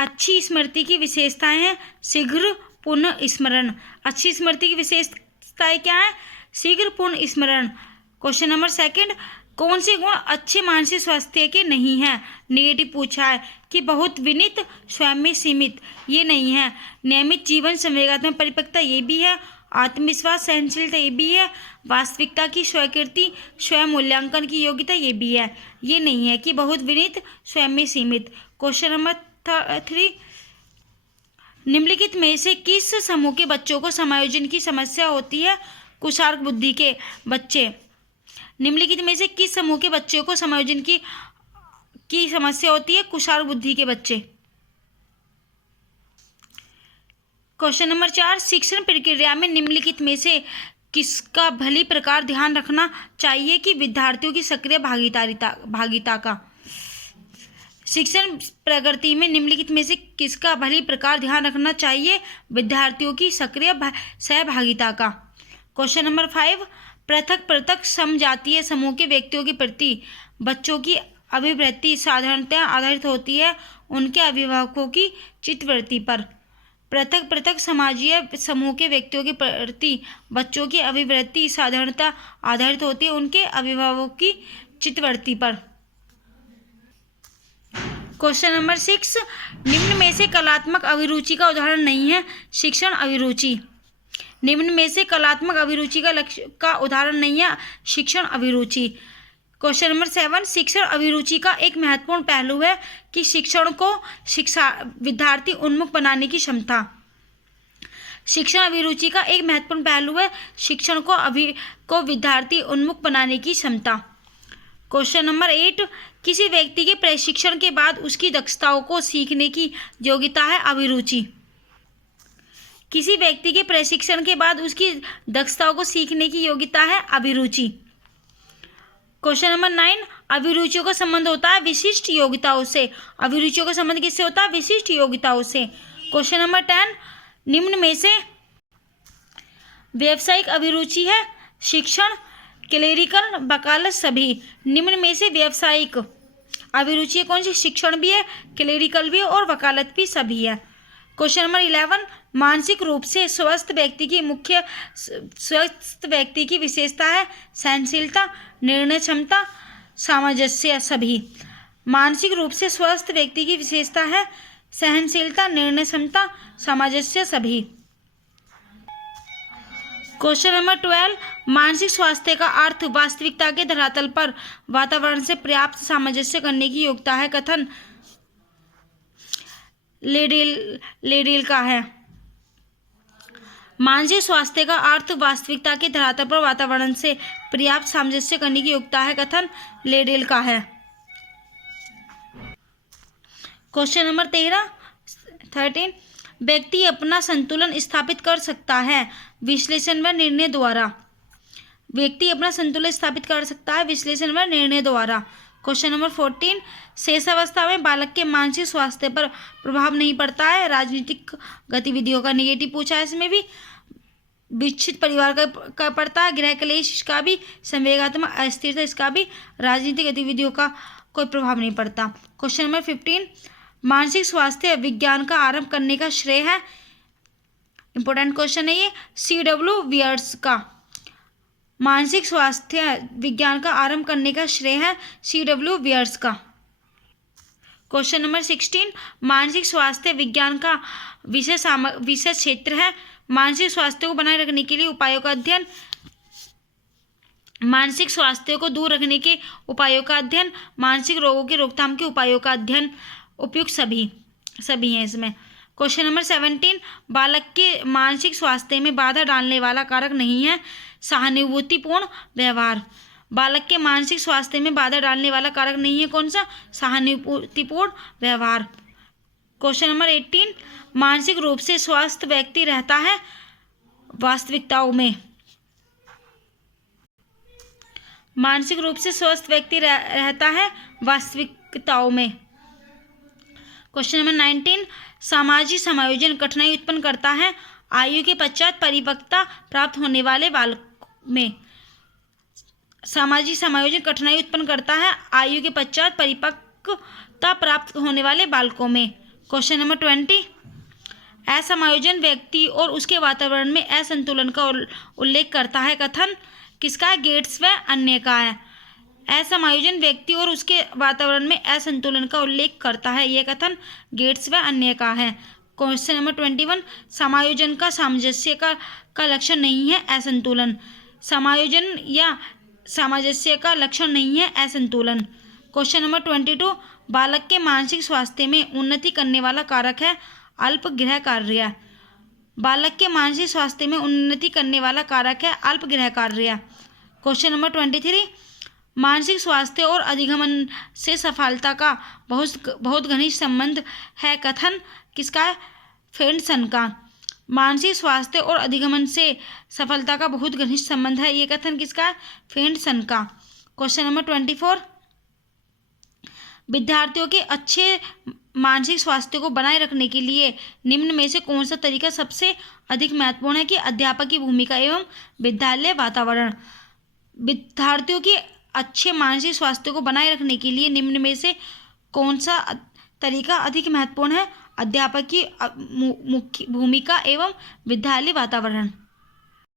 अच्छी स्मृति की विशेषताएं हैं शीघ्र पुनः स्मरण। अच्छी स्मृति की विशेषताएं क्या है? शीघ्र पुनः स्मरण। क्वेश्चन नंबर सेकंड, कौन से गुण अच्छे मानसिक स्वास्थ्य के नहीं है? नेगेटिव पूछा है कि बहुत विनीत, स्वयं में सीमित, ये नहीं है। नियमित जीवन, संवेगात्मक परिपक्वता, ये भी है। आत्मविश्वास, सहनशीलता, ये भी है। वास्तविकता की स्वीकृति, स्वयं मूल्यांकन की योग्यता, ये भी है। ये नहीं है कि बहुत विनीत, स्वयं में सीमित। क्वेश्चन नंबर 3, निम्नलिखित में से किस समूह के बच्चों को समायोजन की समस्या होती है? कुशार्क बुद्धि के बच्चे। निम्नलिखित में से किस समूह के बच्चों को समायोजन की समस्या होती है? कुशार्क बुद्धि के बच्चे। क्वेश्चन नंबर 4, शिक्षण प्रक्रिया में निम्नलिखित में से किसका भली प्रकार ध्यान रखना चाहिए कि विद्यार्थियों की सक्रिय भागीदारी का? शिक्षण प्रगति में निम्नलिखित में से किसका भली प्रकार ध्यान रखना चाहिए? विद्यार्थियों की सक्रिय सहभागिता का। क्वेश्चन नंबर 5, पृथक पृथक समजातीय समूह के व्यक्तियों के प्रति बच्चों की अभिवृत्ति साधारणतः आधारित होती है उनके अभिभावकों की चित्तवृत्ति पर। पृथक पृथक समाजीय समूह के व्यक्तियों के प्रति बच्चों की अभिवृत्ति साधारणतः आधारित होती है उनके अभिभावकों की चित्तवृत्ति पर। क्वेश्चन नंबर 6, निम्न में से कलात्मक अभिरुचि का उदाहरण नहीं है? शिक्षण अभिरुचि। निम्न में से कलात्मक अभिरुचि का लक्ष्य का उदाहरण नहीं है? शिक्षण अभिरुचि। क्वेश्चन नंबर 7, शिक्षण अभिरुचि का एक महत्वपूर्ण पहलू है कि शिक्षण को विद्यार्थी उन्मुख बनाने की क्षमता। शिक्षण अभिरुचि का एक महत्वपूर्ण पहलू है शिक्षण को विद्यार्थी उन्मुख बनाने की क्षमता। क्वेश्चन नंबर 8, किसी व्यक्ति के प्रशिक्षण के बाद उसकी दक्षताओं को सीखने की योग्यता है अभिरुचि। किसी व्यक्ति के प्रशिक्षण के बाद उसकी दक्षताओं को सीखने की योग्यता है अभिरुचि। क्वेश्चन नंबर 9, अभिरुचियों का संबंध होता है विशिष्ट योग्यताओं से। अभिरुचियों का संबंध किससे होता है? विशिष्ट योग्यताओं से। क्वेश्चन नंबर 10, निम्न में से व्यावसायिक अभिरुचि है शिक्षण, क्लेरिकल, वकालत, सभी। निम्न में से व्यावसायिक अभिरुचि कौन सी? शिक्षण भी है, क्लेरिकल भी है और वकालत भी, सभी है। क्वेश्चन नंबर 11, मानसिक रूप से स्वस्थ व्यक्ति की विशेषता है सहनशीलता, निर्णय क्षमता, सामंजस्य, सभी। मानसिक रूप से स्वस्थ व्यक्ति की विशेषता है सहनशीलता, निर्णय क्षमता, सामंजस्य, सभी। क्वेश्चन नंबर 12, मानसिक स्वास्थ्य का अर्थ वास्तविकता के धरातल पर वातावरण से पर्याप्त सामंजस्य करने की योग्यता है। कथन लेडिल का है। मानसिक स्वास्थ्य का अर्थ वास्तविकता के धरातल पर वातावरण से पर्याप्त सामंजस्य करने की योग्यता है। कथन लेडिल का है। क्वेश्चन नंबर 13, व्यक्ति अपना संतुलन स्थापित कर सकता है विश्लेषण व निर्णय द्वारा। व्यक्ति अपना संतुलन स्थापित कर सकता है विश्लेषण व निर्णय द्वारा। क्वेश्चन नंबर 14, शेषावस्था में बालक के मानसिक स्वास्थ्य पर प्रभाव नहीं पड़ता है राजनीतिक गतिविधियों का। नेगेटिव पूछा है इसमें भी। विच्छिन्न परिवार का पड़ता है, गृह क्लेश इसका भी, संवेगात्मक अस्थिरता इसका भी, राजनीतिक गतिविधियों का कोई प्रभाव नहीं पड़ता। क्वेश्चन नंबर 15, मानसिक स्वास्थ्य विज्ञान का आरंभ करने का श्रेय है, इंपॉर्टेंट क्वेश्चन है ये, C.W. वियर्स का। मानसिक स्वास्थ्य विज्ञान का आरंभ करने का श्रेय है C.W. वियर्स का। क्वेश्चन नंबर 16, मानसिक स्वास्थ्य विज्ञान का विषय क्षेत्र है मानसिक स्वास्थ्य को बनाए रखने के लिए उपायों का अध्ययन, मानसिक स्वास्थ्य को दूर रखने के उपायों का अध्ययन, मानसिक रोगों के रोकथाम के उपायों का अध्ययन, उपयुक्त सभी हैं इसमें। क्वेश्चन नंबर 17, बालक के मानसिक स्वास्थ्य में बाधा डालने वाला कारक नहीं है सहानुभूतिपूर्ण व्यवहार। बालक के मानसिक स्वास्थ्य में बाधा डालने वाला कारक नहीं है कौन सा? सहानुभूतिपूर्ण व्यवहार। क्वेश्चन नंबर 18, मानसिक रूप से स्वस्थ व्यक्ति रहता है वास्तविकताओं में। मानसिक रूप से स्वस्थ व्यक्ति रहता है वास्तविकताओं में। क्वेश्चन नंबर 19, सामाजिक समायोजन कठिनाई उत्पन्न करता है आयु के पश्चात परिपक्वता प्राप्त होने वाले बालक में। सामाजिक समायोजन कठिनाई उत्पन्न करता है आयु के पश्चात परिपक्वता प्राप्त होने वाले बालकों में। क्वेश्चन नंबर 20, असमायोजन व्यक्ति और उसके वातावरण में असंतुलन का उल्लेख करता है। कथन किसका है? गेट्स व अन्य का है। असमायोजन व्यक्ति और उसके वातावरण में असंतुलन का उल्लेख करता है, यह कथन गेट्स व अन्य का है। क्वेश्चन नंबर 21, समायोजन का सामंजस्य का लक्षण नहीं है असंतुलन। समायोजन या सामंजस्य का लक्षण नहीं है असंतुलन। क्वेश्चन नंबर 22, बालक के मानसिक स्वास्थ्य में उन्नति करने वाला कारक है अल्प गृह कार्य। बालक के मानसिक स्वास्थ्य में उन्नति करने वाला कारक है अल्प गृह कार्य। क्वेश्चन नंबर 23, मानसिक स्वास्थ्य और अधिगमन से सफलता का बहुत घनिष्ठ संबंध है। कथन किसका है? फेंडसन का। मानसिक स्वास्थ्य और अधिगमन से सफलता का बहुत घनिष्ठ संबंध है, ये कथन किसका है? फेंडसन का। क्वेश्चन नंबर 24, विद्यार्थियों के अच्छे मानसिक स्वास्थ्य को बनाए रखने के लिए निम्न में से कौन सा तरीका सबसे अधिक महत्वपूर्ण है? कि अध्यापक की भूमिका एवं विद्यालय वातावरण। विद्यार्थियों के अच्छे मानसिक स्वास्थ्य को बनाए रखने के लिए निम्न में से कौन सा तरीका अधिक महत्वपूर्ण है? अध्यापक की मुख्य भूमिका एवं विद्यालय वातावरण।